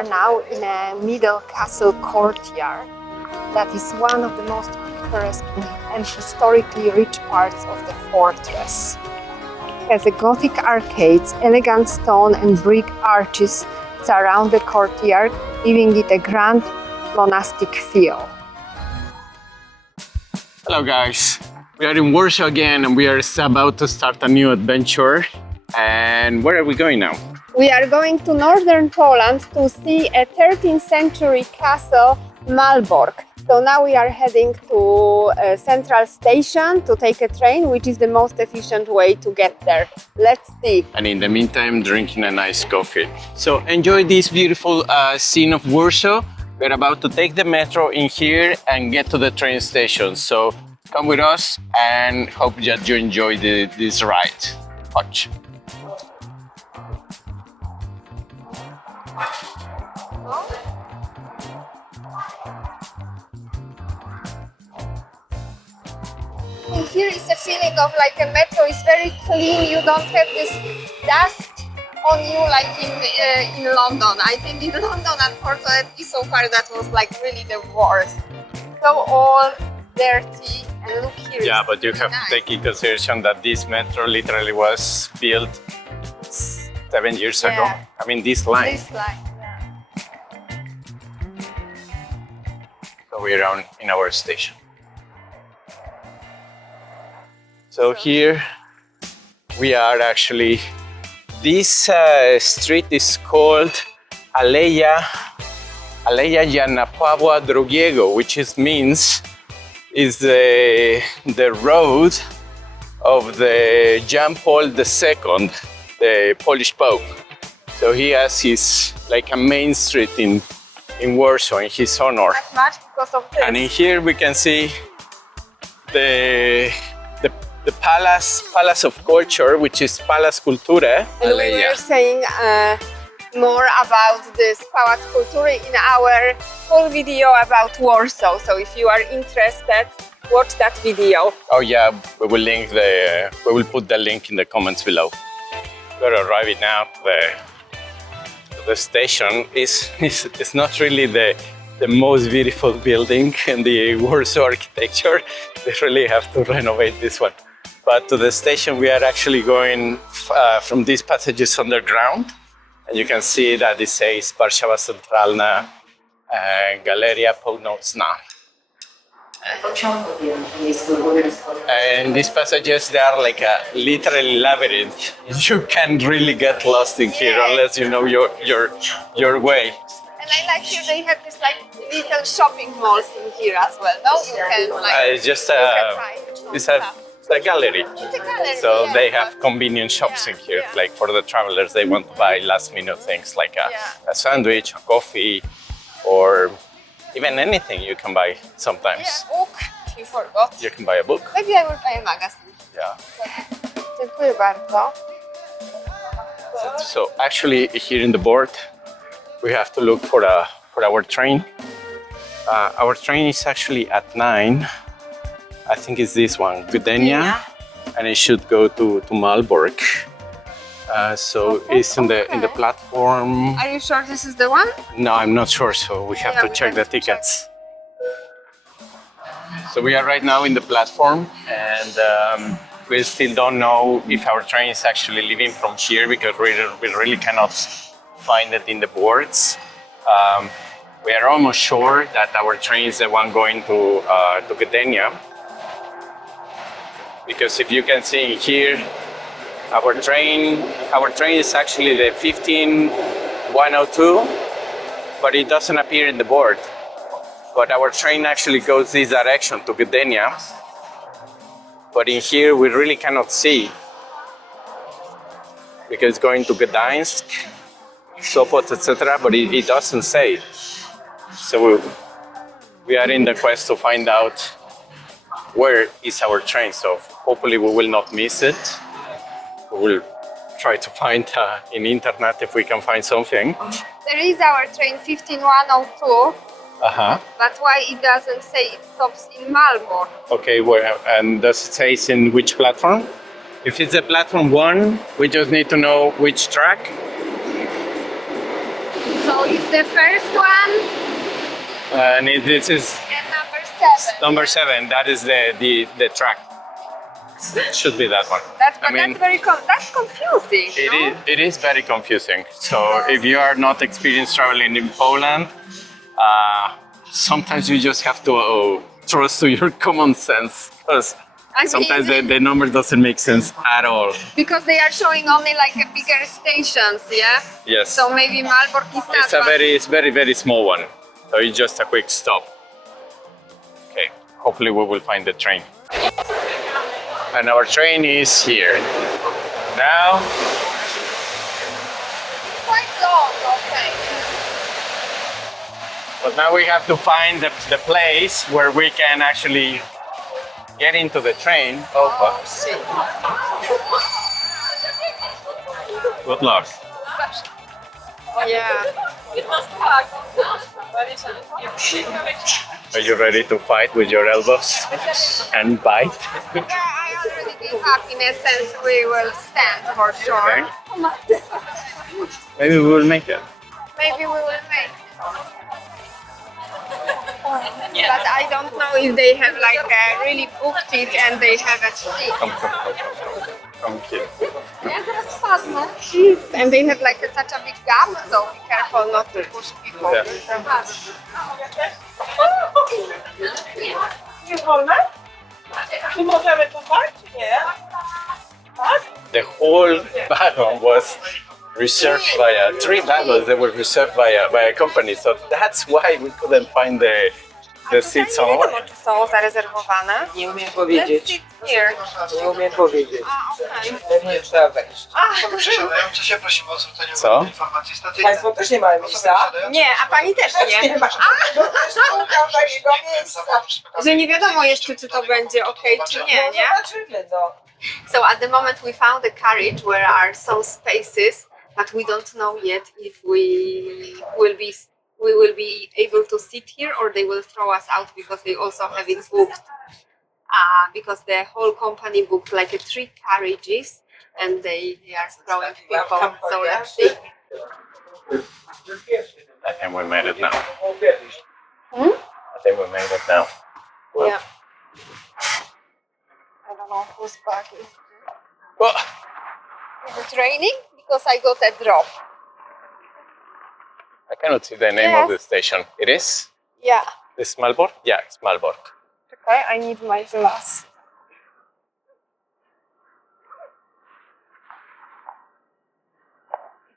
are now in a middle castle courtyard that is one of the most picturesque and historically rich parts of the fortress. It has a Gothic arcades, elegant stone and brick arches surround the courtyard, giving it a grand monastic feel. Hello guys, we are in Warsaw again and we are about to start a new adventure. And where are we going now? We are going to northern Poland to see a 13th century castle, Malbork. So now we are heading to a central station to take a train, which is the most efficient way to get there. Let's see. And in the meantime, drinking a nice coffee. So enjoy this beautiful scene of Warsaw. We're about to take the metro in here and get to the train station. So come with us and hope that you enjoy this ride. Watch. Here is a feeling of like a metro is very clean. You don't have this dust on you like in London. I think in London, unfortunately, so far that was like really the worst. So all dirty, and look here. Yeah, but you have to take into consideration that this metro literally was built 7 years ago. I mean, this line. This line, yeah. So we're in our station. So here we are actually, this street is called Aleja Jana Pawła II, which means is the road of the Jan Paul II, the Polish Pope. So he has his, like a main street in Warsaw in his honor. Not much because of this. And in here we can see the Palace of Culture, which is Palace Kultury. And we were saying more about this Pałac Kultury in our full video about Warsaw. So if you are interested, watch that video. Oh yeah, we will put the link in the comments below. We're arriving now to the station. It's not really the most beautiful building in the Warsaw architecture. They really have to renovate this one. But to the station we are actually going from these passages underground. And you can see that it says Warszawa Centralna, Galeria Północna. And these passages, they are like a literally labyrinth. You can't really get lost in here unless you know your way. And I like here they have this like little shopping malls in here as well. No, you can like. It's just it's a gallery. It's a gallery. So yeah, they have convenient shops in here. Like for the travelers, they want to buy last-minute things like a sandwich, a coffee, or even anything you can buy sometimes. Yeah, book. You forgot. You can buy a book. Maybe I will buy a magazine. Yeah. Dziękuję bardzo. So actually here in the board, we have to look for our train. Our train is actually at 9. I think it's this one, Gdynia, and it should go to Malbork. So it's in the platform. Are you sure this is the one? No, I'm not sure. So we have to check the tickets. So we are right now in the platform, and we still don't know if our train is actually leaving from here because we really cannot find it in the boards. We are almost sure that our train is the one going to Gdynia. Because if you can see here, our train is actually the 15102, but it doesn't appear in the board. But our train actually goes this direction to Gdynia. But in here we really cannot see because it's going to Gdańsk, Sopot, etc. But it doesn't say. So we are in the quest to find out where is our train. So hopefully we will not miss it. We will try to find in internet if we can find something. There is our train 15102. But why it doesn't say it stops in Malbork? Okay, where, and does it say it's in which platform? If it's a platform 1, we just need to know which track. So it's the first one. And this is And number 7. number 7. That is the track. Should be that one. That's confusing. It is very confusing. So if you are not experienced traveling in Poland, sometimes you just have to trust to your common sense, because sometimes the number doesn't make sense at all. Because they are showing only like a bigger stations, yeah? Yes. So maybe Malbork is not. It's very, very small one. So it's just a quick stop. Okay, hopefully we will find the train. And our train is here. Now. Quite long, okay. But now we have to find the place where we can actually get into the train. Oh, good luck. Oh yeah. Are you ready to fight with your elbows and bite? Yeah, I already gave up. In a sense, we will stand for sure. Okay. Maybe we will make it. Maybe we will make. But I don't know if they have like really booked it and they have a seat. Come here. And they have like such a big gap, so be careful not to push people. Yeah. The whole wagon was reserved by 3 wagons that were reserved by a company, so that's why we couldn't find the seats on Nie wiadomo, czy są zarezerwowane. Nie umiem powiedzieć. Here. Nie umiem powiedzieć. Pewnie trzeba wejść. Przesiadający się, prosimy o zwrócenie Co? uwagi na informacje stacyjne. Państwo też nie mają miejsca. Nie, a pani też nie. Szukam takiego miejsca. Że nie wiadomo jeszcze, czy to będzie ok, czy nie, nie? Zobaczymy, no. So at the moment we found a carriage where are some spaces, but we don't know yet if we will be able to sit here or they will throw us out because they also have it booked. Because the whole company booked like 3 carriages and they are throwing people. So let's see. I think we made it now. Hmm? I think we made it now. Yeah. I don't know whose bag is it. Well, Is it raining? Because I got a drop. I cannot see the name of the station. It is? Yeah. This Malbork? Yeah, it's Malbork. Okay, I need my glass.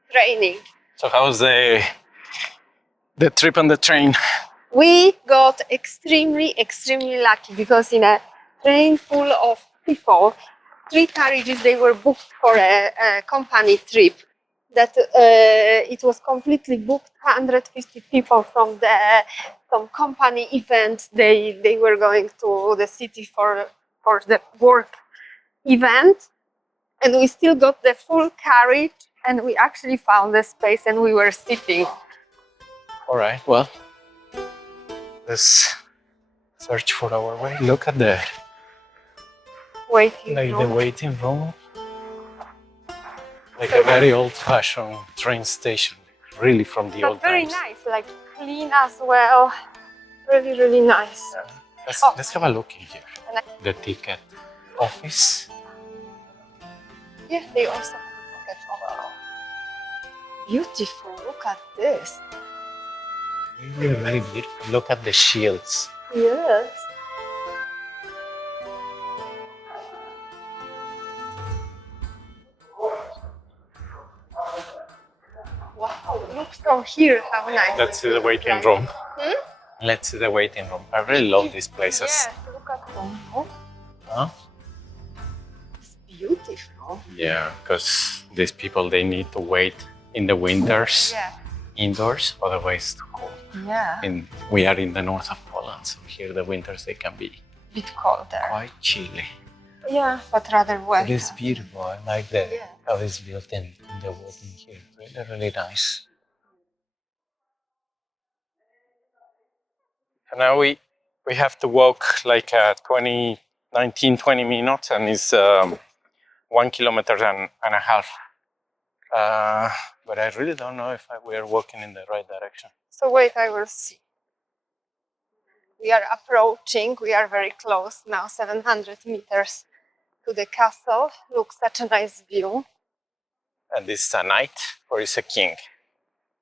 It's raining. So how was the trip on the train? We got extremely lucky because in a train full of people, 3 carriages, they were booked for a company trip. That it was completely booked. 150 people from some company event. They were going to the city for the work event, and we still got the full carriage. And we actually found a space, and we were sitting. All right, well, let's search for our way. Look at the Waiting the room. waiting room. Like a very old-fashioned train station, really from the But old very times. nice, like clean as well. Really nice. Let's have a look in here. The ticket office. Yeah, they also look at beautiful. Look at this. Really, very beautiful. Look at the shields. Yes. Wow, look from here how nice. Let's see the waiting room. Hmm? Let's see the waiting room. I really love these places. Yes, look at them. Huh? It's beautiful. Yeah, because these people, they need to wait in the winters Yeah. indoors, otherwise it's too cold. Yeah. And we are in the north of Poland, so here the winters, they can be Bit colder. quite chilly. Yeah, but rather wet. It is beautiful. I like how it's built in the wood in here. Really nice. And now we have to walk like 20 minutes, and it's 1.5 kilometers. But I really don't know if we are walking in the right direction. So wait, I will see. We are approaching, we are very close now, 700 meters to the castle. Look, such a nice view. And this is a knight or is a king?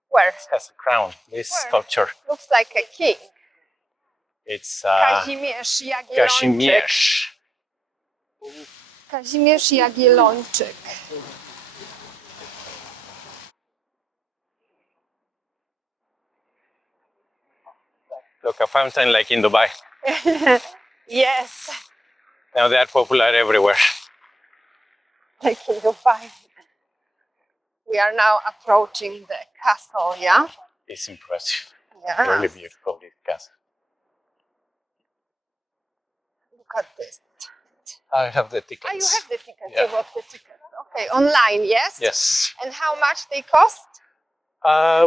Where? It has a crown, this Where? sculpture. Looks like a king. It's Kazimierz Jagiellończyk. Kazimierz. Kazimierz Jagiellończyk. Look, a fountain like in Dubai. Yes, Now they are popular everywhere. like in Dubai. We are now approaching the castle, yeah? It's impressive. Yeah. Really beautiful, this castle. Look at this. I have the tickets. Ah, you have the tickets. Yeah. You bought the tickets. Okay, online, yes? Yes. And how much they cost?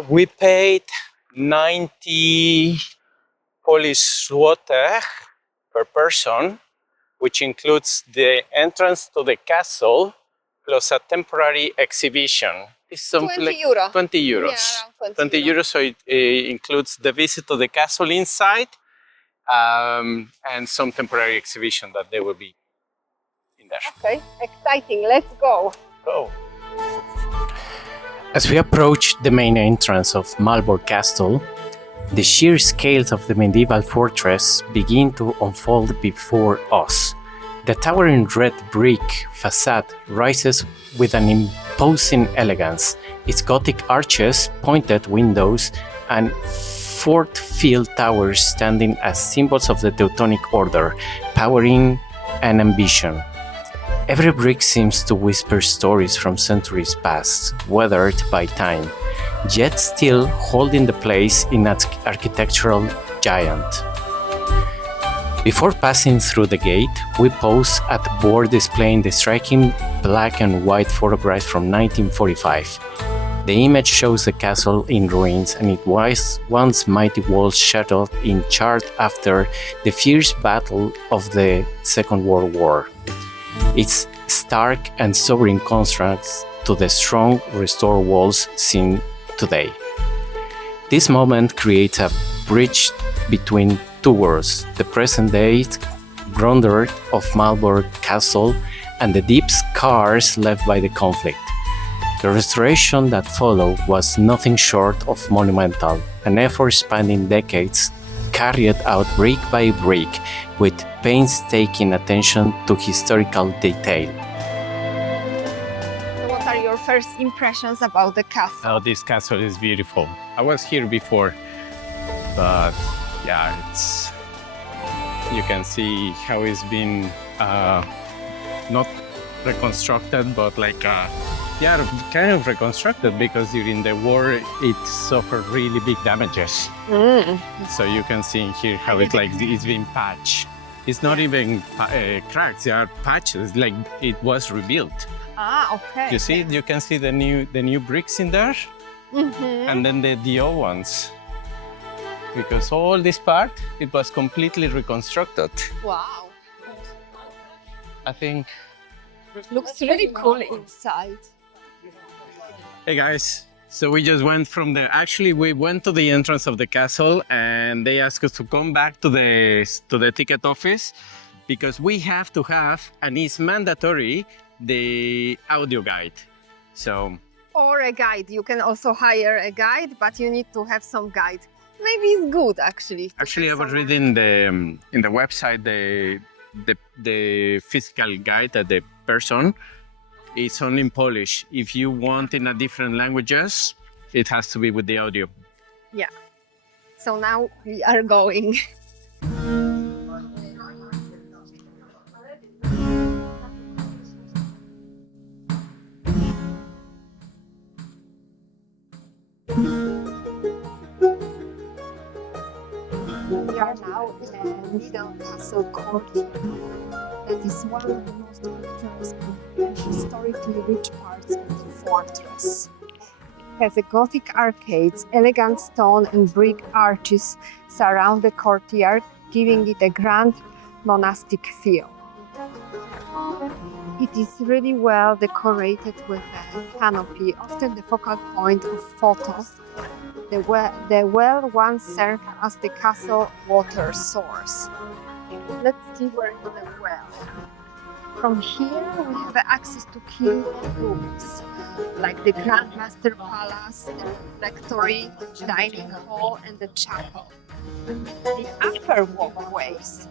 We paid 90 Polish zloty per person, which includes the entrance to the castle plus a temporary exhibition. It's something 20 like euro. 20 euros. Yeah, around 20 euros, so it includes the visit to the castle inside and some temporary exhibition that they will be in there. Okay, exciting. Let's go. Go. As we approach the main entrance of Malbork Castle, the sheer scales of the medieval fortress begin to unfold before us. The towering red brick facade rises with an imposing elegance, its Gothic arches, pointed windows, and fort-filled towers standing as symbols of the Teutonic Order, powering and ambition. Every brick seems to whisper stories from centuries past, weathered by time, yet still holding the place in its architectural giant. Before passing through the gate, we pause at a board displaying the striking black and white photograph from 1945. The image shows the castle in ruins and it was once mighty walls shattered in charred after the fierce battle of the Second World War. Its stark and sobering contrast to the strong restored walls seen today. This moment creates a bridge between two worlds, the present-day grandeur of Malbork Castle and the deep scars left by the conflict. The restoration that followed was nothing short of monumental, an effort spanning decades carried out brick by brick with painstaking attention to historical detail. So what are your first impressions about the castle? Oh, this castle is beautiful. I was here before, but yeah, it's you can see how it's been not reconstructed, but like kind of reconstructed because during the war it suffered really big damages. So you can see here how it's been patched. It's not even cracks; they are patches. Like it was rebuilt. Ah, okay. You see, you can see the new bricks in there, and then the old ones. Because all this part, it was completely reconstructed. Wow. I think. Looks really cool inside. Hey guys, so we just went from the. Actually, we went to the entrance of the castle, and they asked us to come back to the ticket office because we have to have, and it's mandatory, the audio guide. So. Or a guide. You can also hire a guide, but you need to have some guide. Maybe it's good actually. Actually, I was reading in the website the physical guide that the person. It's only in Polish. If you want in a different languages, it has to be with the audio. Yeah. So now we are going. We are now in a middle castle courtyard that is one of the most picturesque and historically rich parts of the fortress. It has a Gothic arcades, elegant stone and brick arches surround the courtyard, giving it a grand monastic feel. It is really well decorated with a canopy, often the focal point of photos. The well once served as the castle water source. Let's see where is the well. From here we have access to key rooms, like the Grand Master Palace, the refectory, the dining hall and the chapel. The upper walkways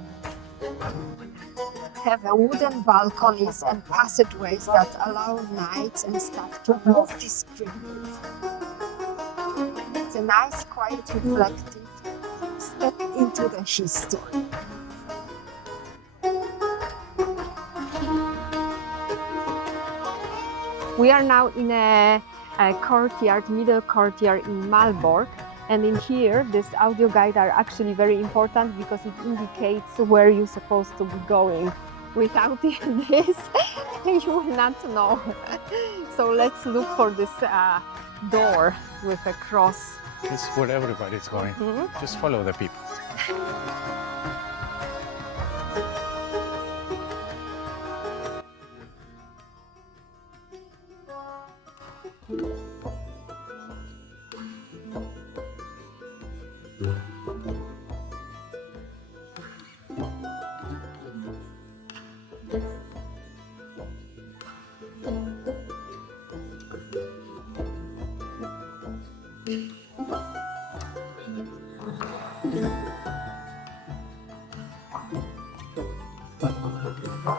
have wooden balconies and passageways that allow knights and staff to move discreetly. It's a nice, quiet, reflective step into the history. We are now in a courtyard, middle courtyard in Malbork. And in here, this audio guide are actually very important because it indicates where you're supposed to be going. Without this, you will not know. So let's look for this door with a cross. It's where everybody's going. Just follow the people.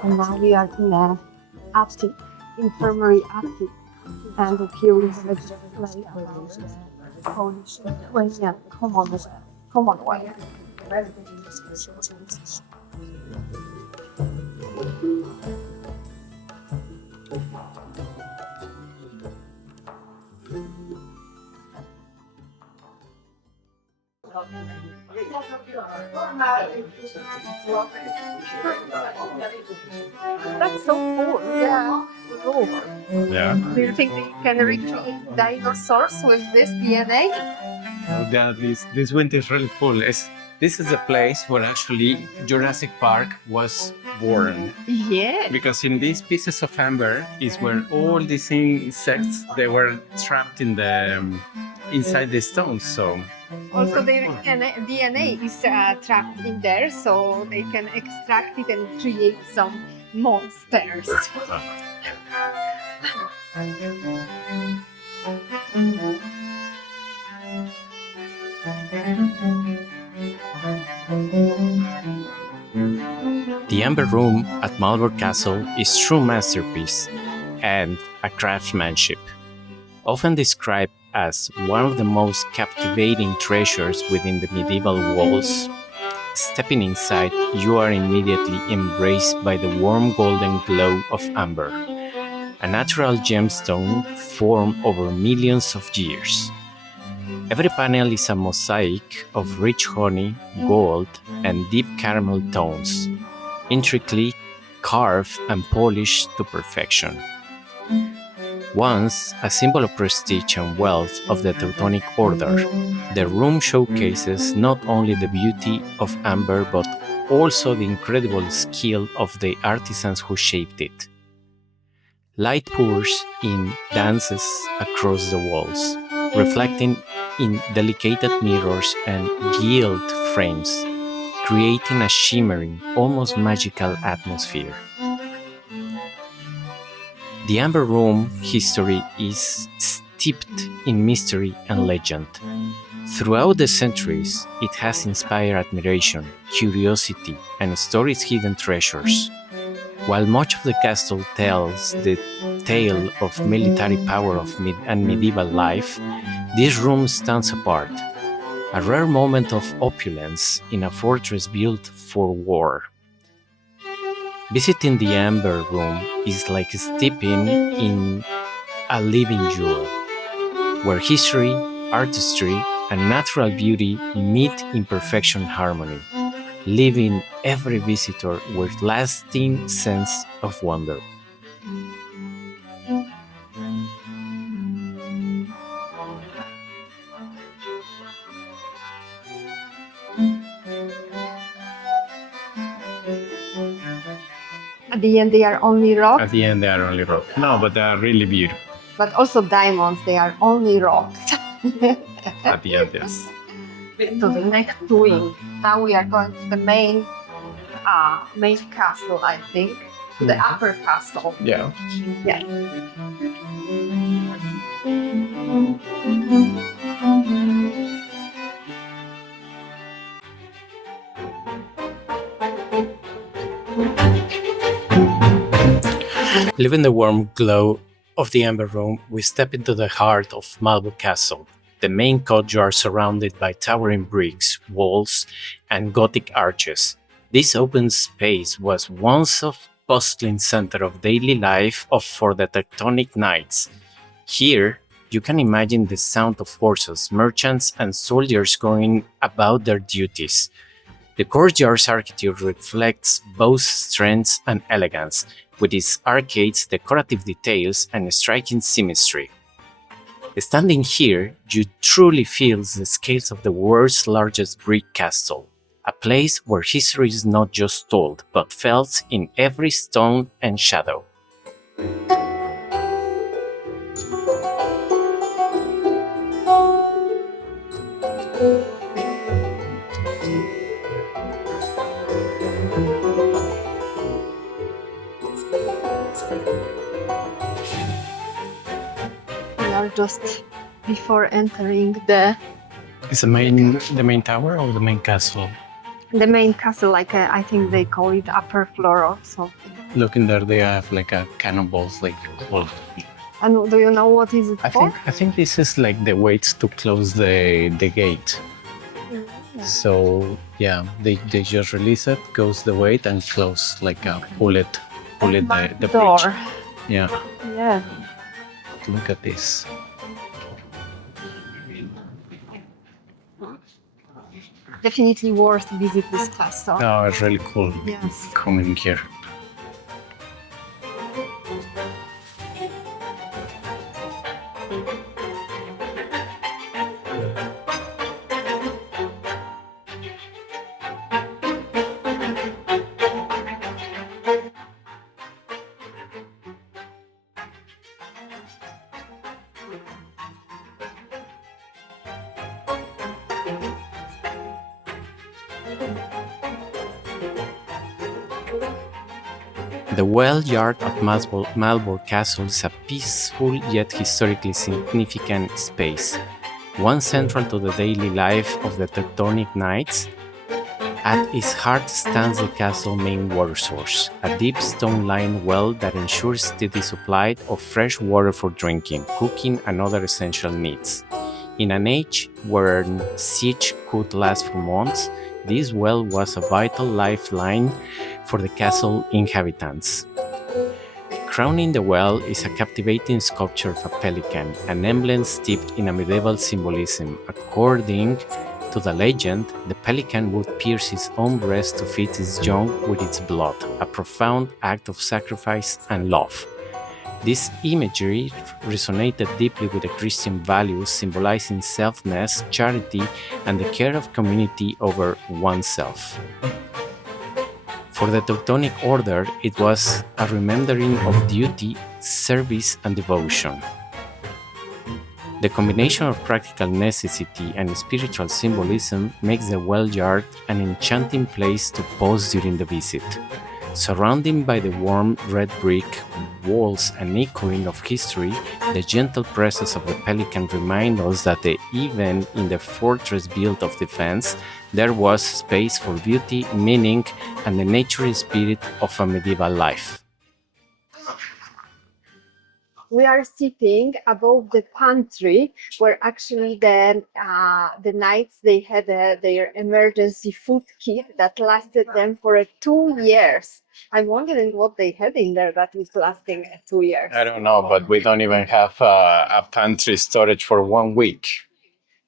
And now we are in an attic, infirmary attic. And here we have a display of Polish, Lithuanian Commonwealth. That's so cool. Yeah. Cool. Yeah. Do you think we can recreate dinosaurs with this DNA? This winter is really cool. This is the place where actually Jurassic Park was born. Yeah. Because in these pieces of amber is where all these insects they were trapped in the inside the stones. So Also, their DNA is trapped in there, so they can extract it and create some monsters. The Amber Room at Malbork Castle is true masterpiece and a craftsmanship, often described as one of the most captivating treasures within the medieval walls. Stepping inside, you are immediately embraced by the warm golden glow of amber, a natural gemstone formed over millions of years. Every panel is a mosaic of rich honey, gold, and deep caramel tones, intricately carved and polished to perfection. Once a symbol of prestige and wealth of the Teutonic Order, the room showcases not only the beauty of amber but also the incredible skill of the artisans who shaped it. Light pours in dances across the walls, reflecting in delicate mirrors and gilt frames, creating a shimmering, almost magical atmosphere. The Amber Room history is steeped in mystery and legend. Throughout the centuries, it has inspired admiration, curiosity, and stories hidden treasures. While much of the castle tells the tale of military power and medieval life, this room stands apart, a rare moment of opulence in a fortress built for war. Visiting the Amber Room is like stepping in a living jewel, where history, artistry, and natural beauty meet in perfection harmony, leaving every visitor with lasting sense of wonder. At the end, they are only rock, At the end, they are only rock. No, but they are really beautiful. but also diamonds, they are only rocks. At the end, yes. To the next wing. Now we are going to the main castle, I think. To the upper castle. Yeah. Yeah. Leaving the warm glow of the amber room, we step into the heart of Malbork Castle, the main courtyard surrounded by towering bricks, walls, and Gothic arches. This open space was once a bustling center of daily life for the Teutonic Knights. Here, you can imagine the sound of horses, merchants, and soldiers going about their duties. The courtyard's architecture reflects both strength and elegance, with its arcades, decorative details, and striking symmetry. Standing here, you truly feel the scales of the world's largest brick castle, a place where history is not just told, but felt in every stone and shadow. We are just before entering the Is the main tower or the main castle? main castle, like I think they call it upper floor or something. Looking there, they have like a cannonballs, like well, And do you know what is it for? I think this is like the weights to close the gate. Yeah. So yeah, they just release it, goes the weight and close like a pull it the door. bridge. Yeah, Yeah. look at this. Definitely worth to visit this castle. Oh, it's really cool. Yes. Coming here. The Well Yard at Malbork Castle is a peaceful yet historically significant space, one central to the daily life of the Teutonic Knights. At its heart stands the castle's main water source, a deep stone-lined well that ensures steady supply of fresh water for drinking, cooking, and other essential needs. In an age where siege could last for months, this well was a vital lifeline for the castle inhabitants. Crowning the well is a captivating sculpture of a pelican, an emblem steeped in a medieval symbolism. According to the legend, the pelican would pierce its own breast to feed its young with its blood, a profound act of sacrifice and love. This imagery resonated deeply with the Christian values, symbolizing selflessness, charity, and the care of community over oneself. For the Teutonic Order, it was a remembering of duty, service, and devotion. The combination of practical necessity and spiritual symbolism makes the Well Yard an enchanting place to pause during the visit. Surrounded by the warm red brick walls and echoing of history, the gentle presence of the pelican reminds us that even in the fortress built of defense, there was space for beauty, meaning, and the natural spirit of a medieval life. We are sitting above the pantry, where actually the knights they had their emergency food kit that lasted them for 2 years. I'm wondering what they had in there that is lasting 2 years. I don't know, but we don't even have a pantry storage for 1 week.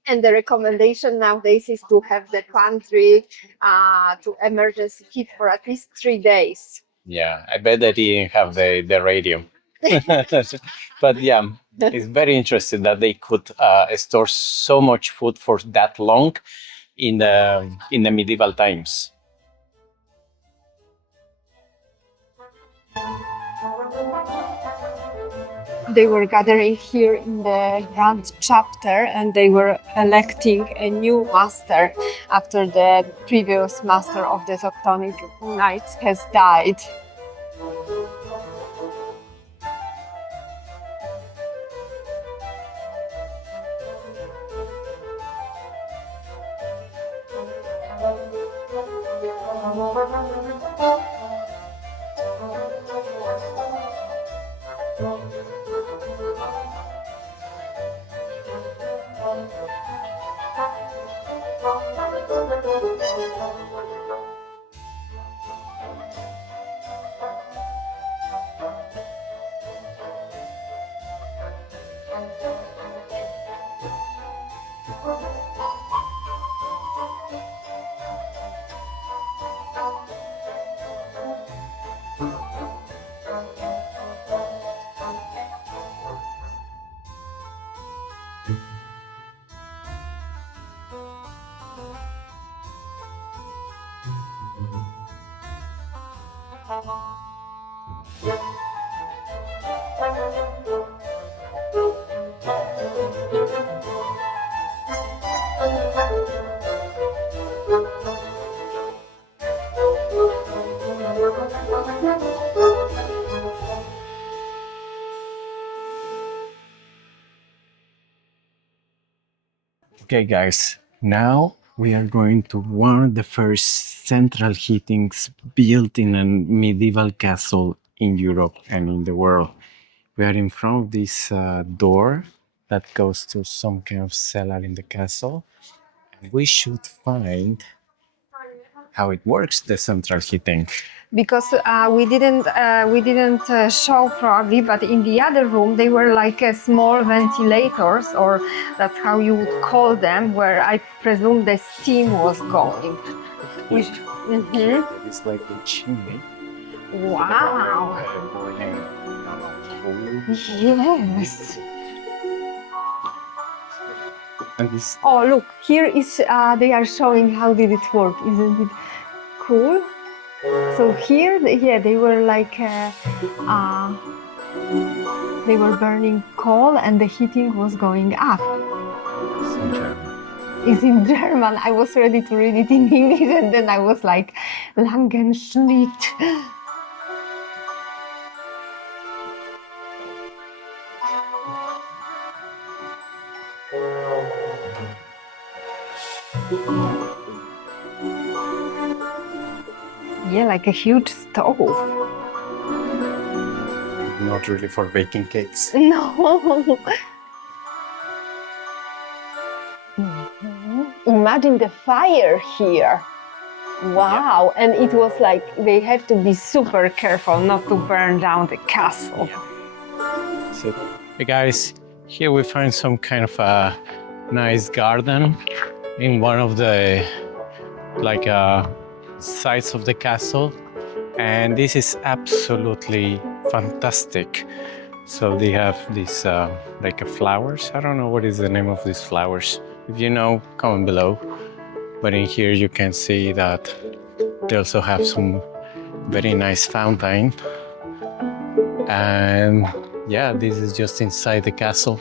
And the recommendation nowadays is to have the pantry to emergency kit for at least 3 days. Yeah, I bet that he didn't have the radio. But yeah, it's very interesting that they could store so much food for that long in the medieval times. They were gathering here in the Grand Chapter and they were electing a new master after the previous master of the Teutonic Knights has died. Okay, guys, now we are going to one of the first central heatings built in a medieval castle in Europe and in the world. We are in front of this door that goes to some kind of cellar in the castle. And we should find how it works, the central heating. Because we didn't show probably, but in the other room they were like small ventilators, or that's how you would call them, where I presume the steam was going. It's like a chimney. Wow! Yes. And this, Oh, look! Here is they are showing how did it work. Isn't it cool? So here, they were like they were burning coal, and the heating was going up. it's in German. It's in German. I was ready to read it in English, and then I was like, Langenschnitt. Yeah, like a huge stove. Not really for baking cakes. No. Mhm. Imagine the fire here. Wow. And it was like they had to be super careful not to burn down the castle. So, hey guys, here we find some kind of a nice garden in one of the sides of the castle, and this is absolutely fantastic. So they have these flowers. I don't know what is the name of these flowers. If you know, comment below. But in here you can see that they also have some very nice fountain. And yeah, this is just inside the castle.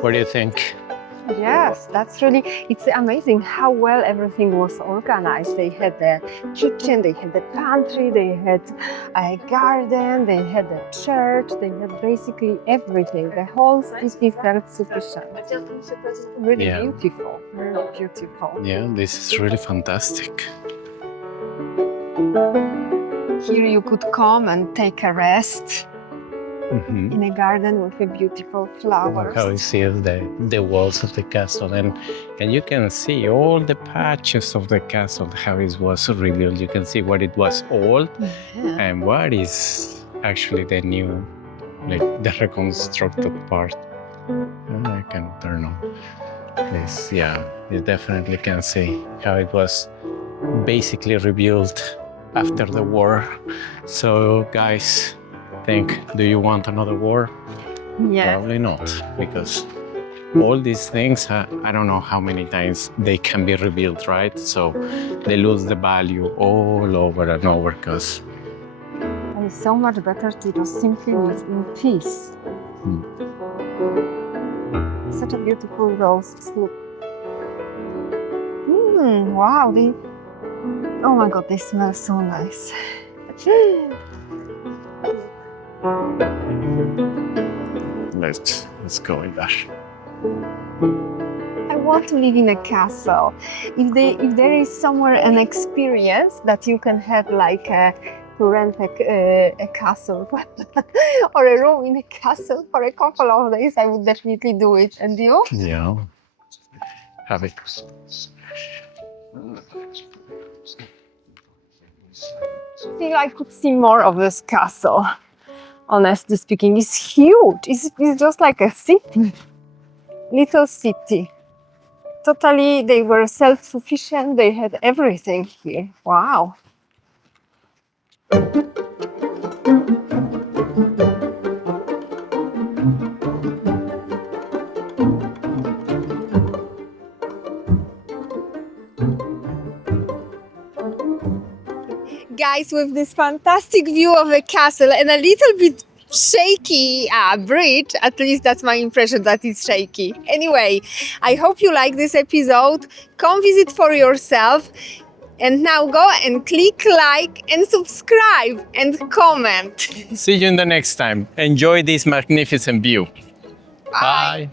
What do you think? Yes, it's amazing how well everything was organized. They had the kitchen, they had the pantry, they had a garden, they had a church, they had basically everything. The whole city self-sufficient. Really beautiful, really beautiful. Yeah, this is really fantastic. Here you could come and take a rest Mm-hmm. in a garden with a beautiful flowers. Look how you see the walls of the castle, and you can see all the patches of the castle, how it was rebuilt. You can see what it was old and what is actually the new, like the reconstructed part. And I can turn on this. Yeah, you definitely can see how it was basically rebuilt after the war. So guys, do you want another war? Yeah. Probably not, because all these things, I don't know how many times they can be rebuilt, right? So they lose the value all over and over, because And it's so much better to just simply live in peace. Such a beautiful roses. Look. Wow, oh my god, they smell so nice. Let's go in there. I want to live in a castle. If there is somewhere an experience that you can have, like to rent a castle or a room in a castle for a couple of days, I would definitely do it. And you? Yeah. Have it. Still, I could see more of this castle. Honestly speaking, it's huge. It's just like a city, little city. Totally, they were self-sufficient. They had everything here. Wow. Guys, with this fantastic view of the castle and a little bit shaky bridge, at least that's my impression, that it's shaky. Anyway, I hope you like this episode. Come visit for yourself. And now go and click like and subscribe and comment. See you in the next time. Enjoy this magnificent view. Bye.